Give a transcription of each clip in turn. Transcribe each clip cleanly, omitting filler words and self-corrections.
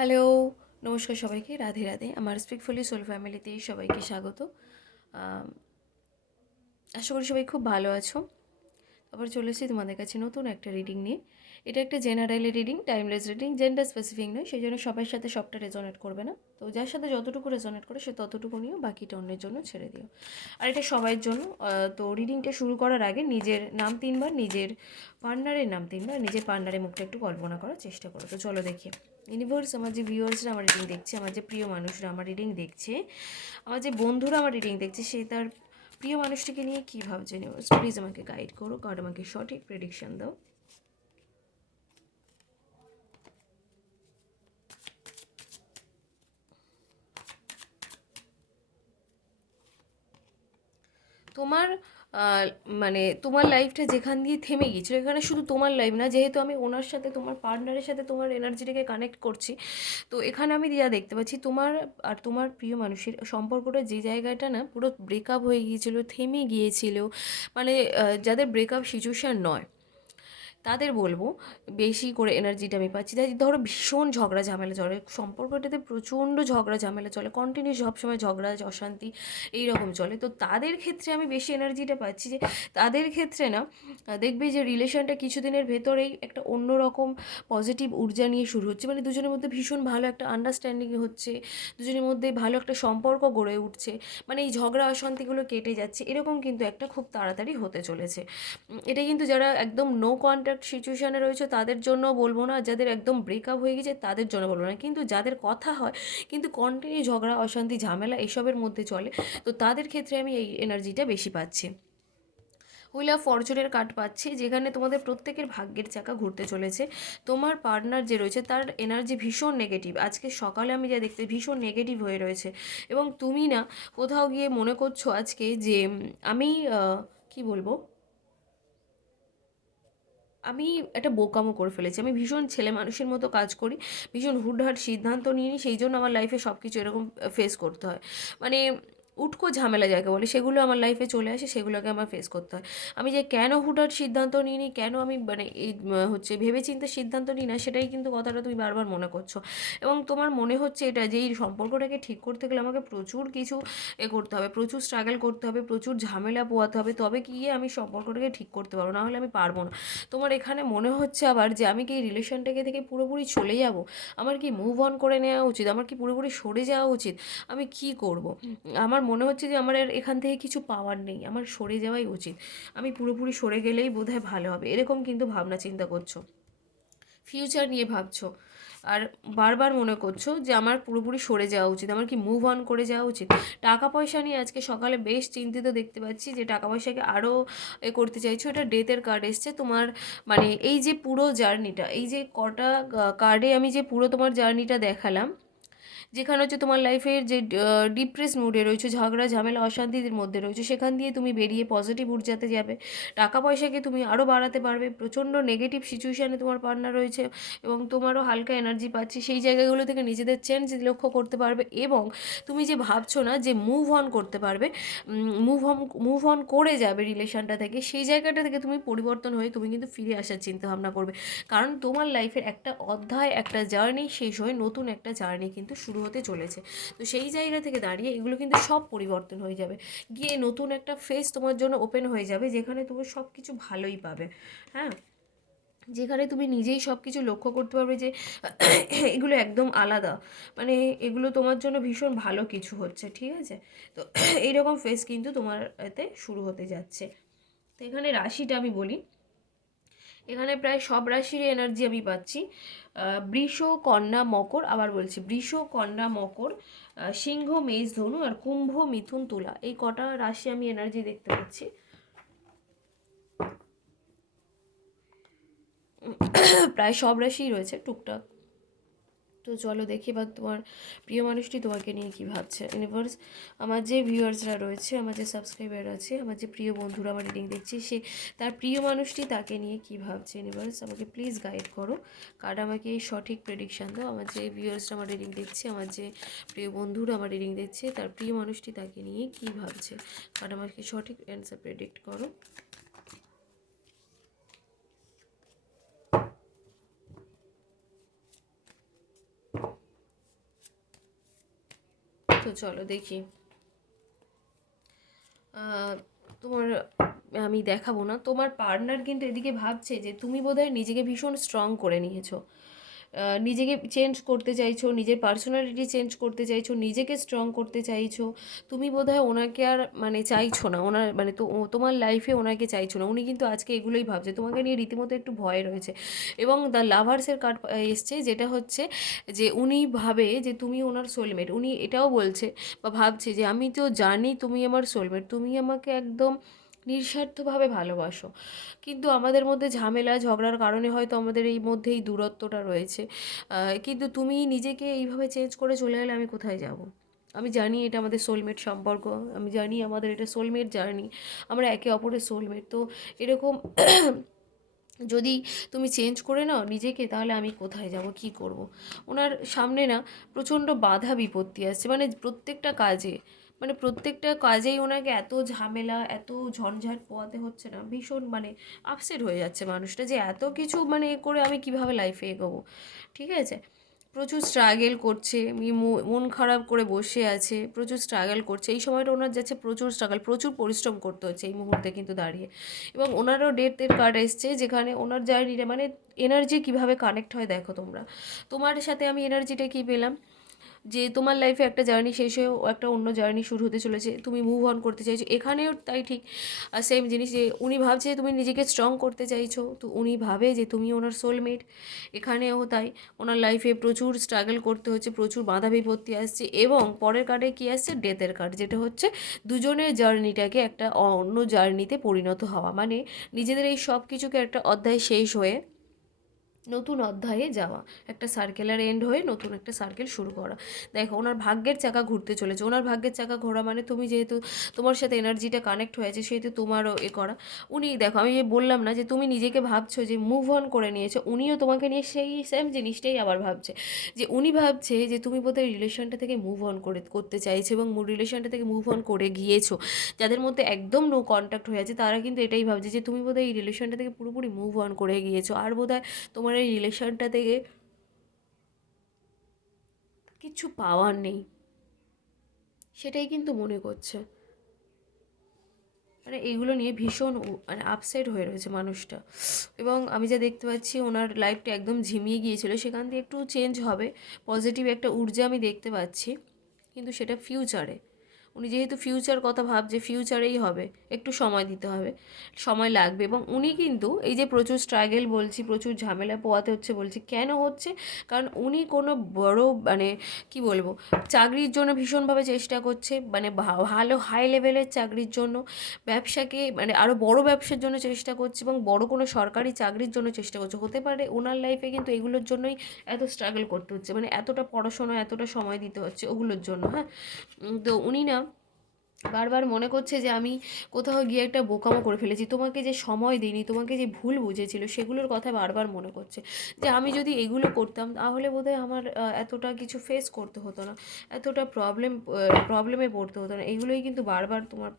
Hello, নমস্কার সবাইকে। রাধে রাধে। আমার স্পিকফুলি সোল ফ্যামিলিতে সবাইকে স্বাগত। আম, আশা করি সবাই খুব ভালো আছো। আবার চলে এসেছি তোমাদের কাছে নতুন একটা রিডিং নিয়ে। এটা একটা generally reading, timeless reading, gender specific নয়, সেই জন্য সবার সাথে সবটা রেজোনেট করবে না। তো যার সাথে যতটুকু রেজোনেট করে সে ততটুকু নিও, বাকিটা অন্যের জন্য ছেড়ে দিও। আর এটা সবার জন্য। তো রিডিংটা শুরু করার আগে নিজের নাম 3বার, নিজের পার্টনারের নাম 3বার, নিজের পার্টনারের মুখটা একটু কল্পনা করার চেষ্টা করো। তো চলো দেখি। ইউনিভার্স, আমার যে ভিউয়ার্সরা আমার রিডিং দেখছে, আমার যে প্রিয় মানুষরা আমার রিডিং দেখছে, আমার যে বন্ধুরা আমার রিডিং দেখছে, সে তার প্রিয় মানুষটিকে নিয়ে কী ভাবছে। ইউনিভার্স প্লিজ আমাকে গাইড করো, কারণ আমাকে সঠিক প্রেডিকশন দাও। তোমার মানে তোমার লাইফটা যেখান দিয়ে থেমে গিয়েছিল, এখানে শুধু তোমার লাইফ না, যেহেতু আমি ওনার সাথে, তোমার পার্টনারের সাথে তোমার এনার্জিটাকে কানেক্ট করছি, তো এখানে আমি যা দেখতে পাচ্ছি, তোমার আর তোমার প্রিয় মানুষের সম্পর্কটা যে জায়গাটা না পুরো ব্রেকআপ হয়ে গিয়েছিল, থেমে গিয়েছিল, মানে যাদের ব্রেকআপ সিচুয়েশান নয় তাদের বলবো, বেশি করে এনার্জিটা আমি পাচ্ছি। তাই ধরো ভীষণ ঝগড়া ঝামেলা চলে সম্পর্কটাতে, প্রচণ্ড ঝগড়া ঝামেলা চলে, কন্টিনিউ সবসময় ঝগড়া অশান্তি এইরকম চলে। তো তাদের ক্ষেত্রে আমি বেশি এনার্জিটা পাচ্ছি যে তাদের ক্ষেত্রে না, দেখবে যে রিলেশনটা কিছুদিনের ভেতরেই একটা অন্যরকম পজিটিভ ঊর্জা নিয়ে শুরু হচ্ছে। মানে দুজনের মধ্যে ভীষণ ভালো একটা আন্ডারস্ট্যান্ডিং হচ্ছে, দুজনের মধ্যে ভালো একটা সম্পর্ক গড়ে উঠছে, মানে এই ঝগড়া অশান্তিগুলো কেটে যাচ্ছে, এরকম কিন্তু একটা খুব তাড়াতাড়ি হতে চলেছে। এটা কিন্তু যারা একদম নো কন্ট্যাক্ট সিচুয়েশানে রয়েছে তাদের জন্য বলবো না, যাদের একদম ব্রেকআপ হয়ে গেছে তাদের জন্য বলবো না, কিন্তু যাদের কথা হয় কিন্তু কন্টিনিউ ঝগড়া অশান্তি ঝামেলা এসবের মধ্যে চলে, তো তাদের ক্ষেত্রে আমি এই এনার্জিটা বেশি পাচ্ছি। হুইল অফ ফরচুনের কার্ড পাচ্ছি, যেখানে তোমাদের প্রত্যেকের ভাগ্যের চাকা ঘুরতে চলেছে। তোমার পার্টনার যে রয়েছে তার এনার্জি ভীষণ নেগেটিভ, আজকে সকালে আমি যা দেখতে ভীষণ নেগেটিভ হয়ে রয়েছে, এবং তুমি না কোথাও গিয়ে মনে করছো আজকে যে আমি কি বলবো, আমি একটা বোকামো করে ফেলেছি, আমি ভীষণ ছেলে মানুষের মতো কাজ করি, ভীষণ হুটহাট সিদ্ধান্ত নিয়ে নিই, সেই জন্য আমার লাইফে সব কিছু এরকম ফেস করতে হয়। মানে উটকো ঝামেলা যাকে বলে, সেগুলো আমার লাইফে চলে আসে, সেগুলোকে আমার ফেস করতে হয়। আমি যে কেন হুটহাট সিদ্ধান্ত নিই নি, কেন আমি মানে এই হচ্ছে ভেবেচিন্তে সিদ্ধান্ত নিই না, সেটাই কিন্তু কথাটা তুমি বারবার মনে করছো। এবং তোমার মনে হচ্ছে এটা যে এই সম্পর্কটাকে ঠিক করতে গেলে আমাকে প্রচুর কিছু করতে হবে, প্রচুর স্ট্রাগল করতে হবে, প্রচুর ঝামেলা পোয়াতে হবে, তবে গিয়ে আমি সম্পর্কটাকে ঠিক করতে পারবো, না হলে আমি পারবো না। তোমার এখানে মনে হচ্ছে আবার যে আমি কি এই রিলেশনটাকে থেকে পুরোপুরি চলে যাব, আমার কি মুভ অন করে নেওয়া উচিত, আমার কি পুরোপুরি সরে যাওয়া উচিত, আমি কি করব। আমার মনে হচ্ছে যে আমার আর এখান থেকে কিছু পাওয়ার নেই, আমার সরে যাওয়াই উচিত, আমি পুরোপুরি সরে গেলেই বোধহয় ভালো হবে, এরকম কিন্তু ভাবনা চিন্তা করছো, ফিউচার নিয়ে ভাবছো, আর বারবার মনে করছো যে আমার পুরোপুরি সরে যাওয়া উচিত, আমার কি মুভ অন করে যাওয়া উচিত। টাকা পয়সা নিয়ে আজকে সকালে বেশ চিন্তিত দেখতে পাচ্ছি, যে টাকা পয়সাকে আরও করতে চাইছো, এটা ডেথের কার্ড এসছে তোমার। মানে এই যে পুরো জার্নিটা, এই যে কটা কার্ডে আমি যে পুরো তোমার জার্নিটা দেখালাম, যেখানে হচ্ছে তোমার লাইফের যে ডিপ্রেস মুডে রয়েছে, ঝগড়া ঝামেলা অশান্তির মধ্যে রয়েছে, সেখান দিয়ে তুমি বেরিয়ে পজিটিভ ঊর্জাতে যাবে, টাকা পয়সাকে তুমি আরও বাড়াতে পারবে। প্রচণ্ড নেগেটিভ সিচুয়েশানে তোমার পার্টনার রয়েছে এবং তোমারও হালকা এনার্জি পাচ্ছি, সেই জায়গাগুলো থেকে নিজেদের চেঞ্জ লক্ষ্য করতে পারবে, এবং তুমি যে ভাবছো না যে মুভ অন করতে পারবে, মুভ অন করে যাবে রিলেশনটা থেকে, সেই জায়গাটা থেকে তুমি পরিবর্তন হয়ে তুমি কিন্তু ফিরে আসার চিন্তাভাবনা করবে। কারণ তোমার লাইফের একটা অধ্যায়, একটা জার্নি শেষ হয়ে নতুন একটা জার্নি কিন্তু শুরু হতে চলেছে। তো সেই জায়গা থেকে দাঁড়িয়ে এগুলো কিন্তু সব পরিবর্তন হয়ে যাবে, গিয়ে নতুন একটা ফেস তোমার জন্য ওপেন হয়ে যাবে, যেখানে তুমি সব কিছু ভালোই পাবে। হ্যাঁ, যেখানে তুমি নিজেই সব কিছু লক্ষ্য করতে পারবে যে এগুলো একদম আলাদা, মানে এগুলো তোমার জন্য ভীষণ ভালো কিছু হচ্ছে, ঠিক আছে। তো এইরকম ফেস কিন্তু তোমার এতে শুরু হতে যাচ্ছে। তো এখানে রাশিটা আমি বলি, এখানে প্রায় সব রাশির এনার্জি আমি পাচ্ছি। বৃষ, কন্যা, মকর, আবার বলছি বৃষ, কন্যা, মকর, সিংহ, মেষ, ধনু, আর কুম্ভ, মিথুন, তুলা, এই কটা রাশি আমি এনার্জি দেখতে পাচ্ছি। প্রায় সব রাশিই রয়েছে টুকটাক। তো চলো দেখি এবার তোমার প্রিয় মানুষটি তোমাকে নিয়ে কী ভাবছে। ইউনিভার্স, আমার যে ভিউয়ার্সরা রয়েছে, আমার যে সাবস্ক্রাইবার আছে, আমার যে প্রিয় বন্ধুরা আমার রিডিং দেখছি, সে তার প্রিয় মানুষটি তাকে নিয়ে কী ভাবছে। ইউনিভার্স আমাকে প্লিজ গাইড করো, কারণ আমাকে এই সঠিক প্রেডিকশান দাও। আমার যে ভিউয়ার্সরা আমার রিডিং দেখছে, আমার যে প্রিয় বন্ধুরা আমার রিডিং দেখছে, তার প্রিয় মানুষটি তাকে নিয়ে কী ভাবছে, কারণ আমাকে সঠিক অ্যান্সার প্রেডিক্ট করো। তো চলো দেখি। আহ, তোমার আমি দেখাবো না, তোমার পার্টনার কিন্তু এদিকে ভাবছে যে তুমি বোধহয় নিজেকে ভীষণ স্ট্রং করে নিয়েছো, নিজেকে চেঞ্জ করতে চাইছো, নিজের পার্সোনালিটি চেঞ্জ করতে চাইছো, নিজেকে স্ট্রং করতে চাইছো। তুমি বোধহয় ওনাকে আর মানে চাইছো না, ওনার মানে তো তোমার লাইফে ওনাকে চাইছো না। উনি কিন্তু আজকে এগুলোই ভাবছে, তোমাকে নিয়ে রীতিমতো একটু ভয় রয়েছে। এবং দ্য লাভার্সের কার্ড এসছে, যেটা হচ্ছে যে উনি ভাবে যে তুমি ওনার সোলমেট। উনি এটাও বলছে বা ভাবছে যে আমি তো জানি তুমি আমার সোলমেট, তুমি আমাকে একদম নিঃস্বার্থভাবে ভালোবাসো, কিন্তু আমাদের মধ্যে ঝামেলা ঝগড়ার কারণে হয়তো আমাদের এই মধ্যে এই দূরত্বটা রয়েছে। কিন্তু তুমি নিজেকে এইভাবে চেঞ্জ করে চলে গেলে আমি কোথায় যাব? আমি জানি এটা আমাদের সোলমেট সম্পর্ক, আমি জানি আমাদের এটা সোলমেট জার্নি, আমরা একে অপরের সোলমেট। তো এরকম যদি তুমি চেঞ্জ করে নাও নিজেকে, তাহলে আমি কোথায় যাব, কি করব? ওনার সামনে না প্রচণ্ড বাধা বিপত্তি আসছে, মানে প্রত্যেকটা কাজে, মানে প্রত্যেকটা কাজেই ওনাকে এত ঝামেলা এত ঝঞ্ঝাট পোয়াতে হচ্ছে না, ভীষণ মানে আপসেট হয়ে যাচ্ছে মানুষটা, যে এত কিছু মানে এ করে আমি কিভাবে লাইফে এগোবো। ঠিক আছে, প্রচুর স্ট্রাগেল করছে, মন খারাপ করে বসে আছে, প্রচুর স্ট্রাগল করছে। এই সময়টা ওনার যাচ্ছে প্রচুর স্ট্রাগল, প্রচুর পরিশ্রম করতে হচ্ছে এই মুহূর্তে কিন্তু দাঁড়িয়ে। এবং ওনারও ডেথের কার্ড এসছে, যেখানে ওনার জার্নিটা মানে এনার্জি কিভাবে কানেক্ট হয় দেখো তোমরা। তোমার সাথে আমি এনার্জিটা কী পেলাম, যে তোমার লাইফে একটা জার্নি শেষ হয়েও একটা অন্য জার্নি শুরু হতে চলেছে, তুমি মুভ অন করতে চাইছো। এখানেও তাই ঠিক সেম জিনিস, যে উনি ভাবছে তুমি নিজেকে স্ট্রং করতে চাইছো, তো উনি ভাবে যে তুমি ওনার সোলমেট। এখানেও তাই, ওনার লাইফে প্রচুর স্ট্রাগল করতে হচ্ছে, প্রচুর বাধা বিপত্তি আসছে। এবং পরের কার্ডে কী আসছে, ডেথের কার্ড, যেটা হচ্ছে দুজনের জার্নিটাকে একটা অন্য জার্নিতে পরিণত হওয়া, মানে নিজেদের এই সব কিছুকে একটা অধ্যায় শেষ হয়ে নতুন অধ্যায়ে যাওয়া, একটা সার্কেলের এন্ড হয়ে নতুন একটা সার্কেল শুরু করা। দেখো ওনার ভাগ্যের চাকা ঘুরতে চলেছে, ওনার ভাগ্যের চাকা ঘোরা মানে তুমি যেহেতু তোমার সাথে এনার্জিটা কানেক্ট হয়েছে, সেহেতু তোমারও এ করা। উনি দেখো, আমি যে বললাম না যে তুমি নিজেকে ভাবছো যে মুভ অন করে নিয়েছো, উনিও তোমাকে নিয়ে সেই সেম জিনিসটাই আবার ভাবছে। যে উনি ভাবছে যে তুমি বোধহয় রিলেশনটা থেকে মুভ অন করতে চাইছো, এবং রিলেশনটা থেকে মুভ অন করে গিয়েছো। যাদের মধ্যে একদম নো কন্ট্যাক্ট হয়ে আছে, তারা কিন্তু এটাই ভাবছে যে তুমি বোধহয় এই রিলেশনটা থেকে পুরোপুরি মুভ অন করে গিয়েছো, আর বোধহয় তোমার এই রিলেশনটা থেকে কিছু পাওয়ার নেই, সেটাই কিন্তু মনে করছে। মানে এইগুলো নিয়ে ভীষণ মানে আপসেট হয়ে রয়েছে মানুষটা। এবং আমি যা দেখতে পাচ্ছি, ওনার লাইফটা একদম ঝিমিয়ে গিয়েছিল, সেখান থেকে একটু চেঞ্জ হবে, পজিটিভ একটা ঊর্জা আমি দেখতে পাচ্ছি, কিন্তু সেটা ফিউচারে। উনি যেহেতু ফিউচার কথা ভাবছে, ফিউচারেই হবে, একটু সময় দিতে হবে, সময় লাগবে। এবং উনি কিন্তু এই যে প্রচুর স্ট্রাগল বলছি, প্রচুর ঝামেলা পোয়াতে হচ্ছে বলছি, কেন হচ্ছে? কারণ উনি কোনো বড় মানে কি বলবো, চাকরির জন্য ভীষণভাবে চেষ্টা করছে, মানে ভালো হাই লেভেলের চাকরির জন্য, ব্যবসাকে মানে আরও বড় ব্যবসার জন্য চেষ্টা করছে, এবং বড় কোনো সরকারি চাকরির জন্য চেষ্টা করছে। হতে পারে ওনার লাইফে কিন্তু এগুলোর জন্যই এত স্ট্রাগল করতে হচ্ছে, মানে এতটা পড়াশোনা এতটা সময় দিতে হচ্ছে ওগুলোর জন্য। হ্যাঁ, তো উনি না বারবার মনে করছে যে আমি কোথাও গিয়ে একটা বোকামো করে ফেলেছি, তোমাকে যে সময় দিইনি, তোমাকে যে ভুল বুঝেছিল, সেগুলোর কথা বারবার মনে করছে, যে আমি যদি এগুলো করতাম তাহলে বোধহয় আমার এতটা কিছু ফেস করতে হতো না, এতটা প্রবলেমে পড়তে হতো না। এগুলোই কিন্তু বারবার তোমার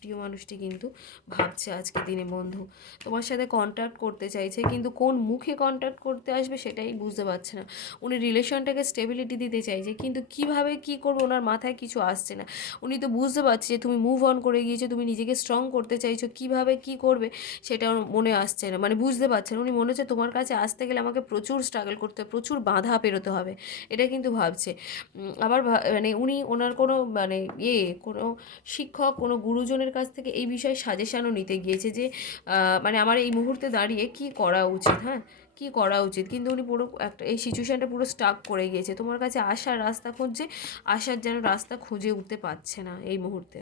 প্রিয় মানুষটি কিন্তু ভাবছে আজকে দিনে বন্ধু। তোমার সাথে কন্ট্যাক্ট করতে চাইছে, কিন্তু কোন মুখে কন্ট্যাক্ট করতে আসবে সেটাই বুঝতে পারছে না। উনি রিলেশনটাকে স্টেবিলিটি দিতে চাইছে, কিন্তু কিভাবে কি করবে ওনার মাথায় কিছু আসছে না। উনি তো বুঝতে পারছে যে তুমি মুভ অন করে গিয়েছো, তুমি নিজেকে স্ট্রং করতে চাইছো, কিভাবে কি করবে সেটা ওর মনে আসছে না, মানে বুঝতে পারছে না। উনি মনে হচ্ছে তোমার কাছে আসতে গেলে আমাকে প্রচুর স্ট্রাগল করতে হবে, প্রচুর বাধা পেরোতে হবে, এটা কিন্তু ভাবছে। আবার মানে উনি ওনার কোনো মানে কোনো শিক্ষক কোনো গুরুজনের কাছ থেকে এই বিষয়ে সাজেশানও নিতে গিয়েছে, যে মানে আমার এই মুহূর্তে দাঁড়িয়ে কি করা উচিত। হ্যাঁ, কি করা উচিত, কিন্তু উনি পুরো একটা এই সিচুয়েশানটা পুরো স্টাক করে গিয়েছে, তোমার কাছে আসার রাস্তা খুঁজছে, আসার যেন রাস্তা খুঁজে উঠতে পারছে না এই মুহূর্তে।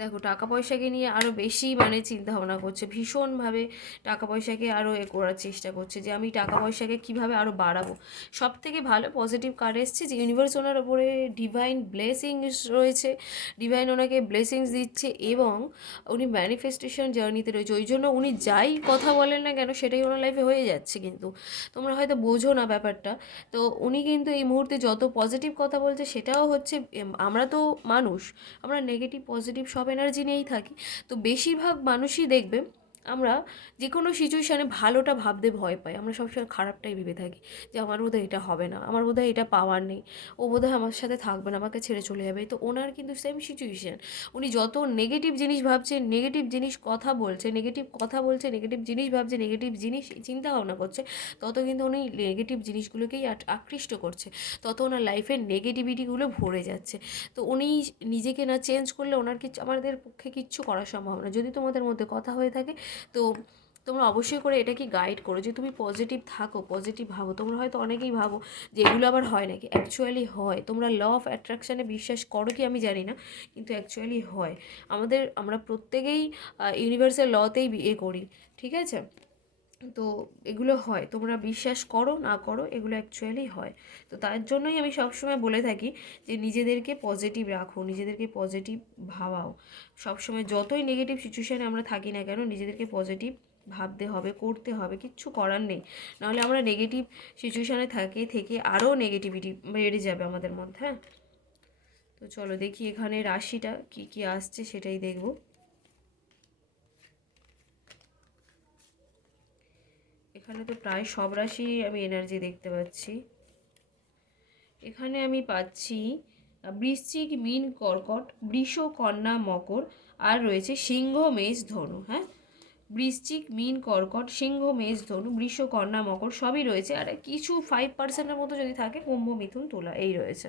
দেখো টাকা পয়সাকে নিয়ে আরও বেশি মানে চিন্তা ভাবনা করছে, ভীষণভাবে টাকা পয়সাকে আরও করার চেষ্টা করছে, যে আমি টাকা পয়সাকে কীভাবে আরও বাড়াবো। সব থেকে ভালো পজিটিভ কার্ড এসছে যে ইউনিভার্স ওনার ওপরে ডিভাইন ব্লেসিংস রয়েছে, ডিভাইন ওনাকে ব্লেসিংস দিচ্ছে, এবং উনি ম্যানিফেস্টেশন জার্নিতে রয়েছে। ওই জন্য উনি যাই কথা বলেন না কেন, সেটাই ওনার লাইফে হয়ে যাচ্ছে। কিন্তু তোমরা হয়তো বোঝো না ব্যাপারটা। তো উনি কিন্তু এই মুহূর্তে যত পজিটিভ কথা বলছে, সেটাও হচ্ছে আমরা তো মানুষ, আমরা নেগেটিভ পজিটিভ সব এনার্জি নিয়েই থাকি। তো বেশিরভাগ মানুষই দেখবে আমরা যে কোনো সিচুয়েশানে ভালোটা ভাবতে ভয় পাই, আমরা সবসময় খারাপটাই ভেবে থাকি যে আমার বোধহয় এটা হবে না, আমার বোধহয় এটা পাওয়ার নেই, ও বোধহয় আমার সাথে থাকবে না, আমাকে ছেড়ে চলে যাবে। তো ওনার কিন্তু সেম সিচুয়েশান, উনি যত নেগেটিভ জিনিস ভাবছে, নেগেটিভ জিনিস কথা বলছে, নেগেটিভ কথা বলছে, নেগেটিভ জিনিস ভাবছে, নেগেটিভ জিনিস চিন্তা ভাবনা করছে, তত কিন্তু উনি নেগেটিভ জিনিসগুলোকেই আকৃষ্ট করছে, তত ওনার লাইফের নেগেটিভিটিগুলো ভরে যাচ্ছে। তো উনি নিজেকে না চেঞ্জ করলে ওনার কিছু, আমাদের পক্ষে কিচ্ছু করা সম্ভব না। যদি তোমাদের মধ্যে কথা হয়ে থাকে, তো তোমরা অবশ্যই করে এটাকে গাইড করো যে তুমি পজিটিভ থাকো, পজিটিভ ভাবো। তোমরা হয়তো অনেকেই ভাবো যে এগুলো আবার হয় নাকি, অ্যাকচুয়ালি হয়। তোমরা ল অফ অ্যাট্রাকশানে বিশ্বাস করো কি আমি জানি না, কিন্তু অ্যাকচুয়ালি হয়। আমরা প্রত্যেকেই ইউনিভার্সাল লতেই বিয়ে করি, ঠিক আছে? তো এগুলো হয়, তোমরা বিশ্বাস করো না করো, এগুলো অ্যাকচুয়ালি হয়। তো তার জন্যই আমি সবসময় বলে থাকি যে নিজেদেরকে পজিটিভ রাখো, নিজেদেরকে পজিটিভ ভাবাও। সবসময় যতই নেগেটিভ সিচুয়েশানে আমরা থাকি না কেন, নিজেদেরকে পজিটিভ ভাবতে হবে, করতে হবে, কিচ্ছু করার নেই। নাহলে আমরা নেগেটিভ সিচুয়েশানে থেকে আরও নেগেটিভিটি বেড়ে যাবে আমাদের মধ্যে। হ্যাঁ, তো চলো দেখি এখানে রাশিটা কি কি আসছে সেটাই দেখব। এখানে তো প্রায় সব রাশি আমি এনার্জি দেখতে পাচ্ছি। এখানে আমি পাচ্ছি বৃশ্চিক, মীন, কর্কট, বৃষ, কন্যা, মকর, আর রয়েছে সিংহ, মেষ, ধনু। হ্যাঁ, বৃশ্চিক, মীন, কর্কট, সিংহ, মেষ, ধনু, বৃষ, কন্যা, মকর সবই রয়েছে, আর কিছু 5%-এর মতো যদি থাকে কুম্ভ, মিথুন, তুলা, এই রয়েছে।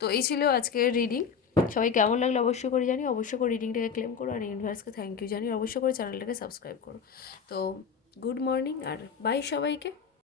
তো এই ছিল আজকের রিডিং। সবাই কেমন লাগলো অবশ্যই করে জানি, অবশ্যই করে রিডিংটাকে ক্লেম করো, আর ইউনিভার্সকে থ্যাংক ইউ জানি, অবশ্যই করে চ্যানেলটাকে সাবস্ক্রাইব করো। তো গুড মর্নিং আর বাই সবাইকে।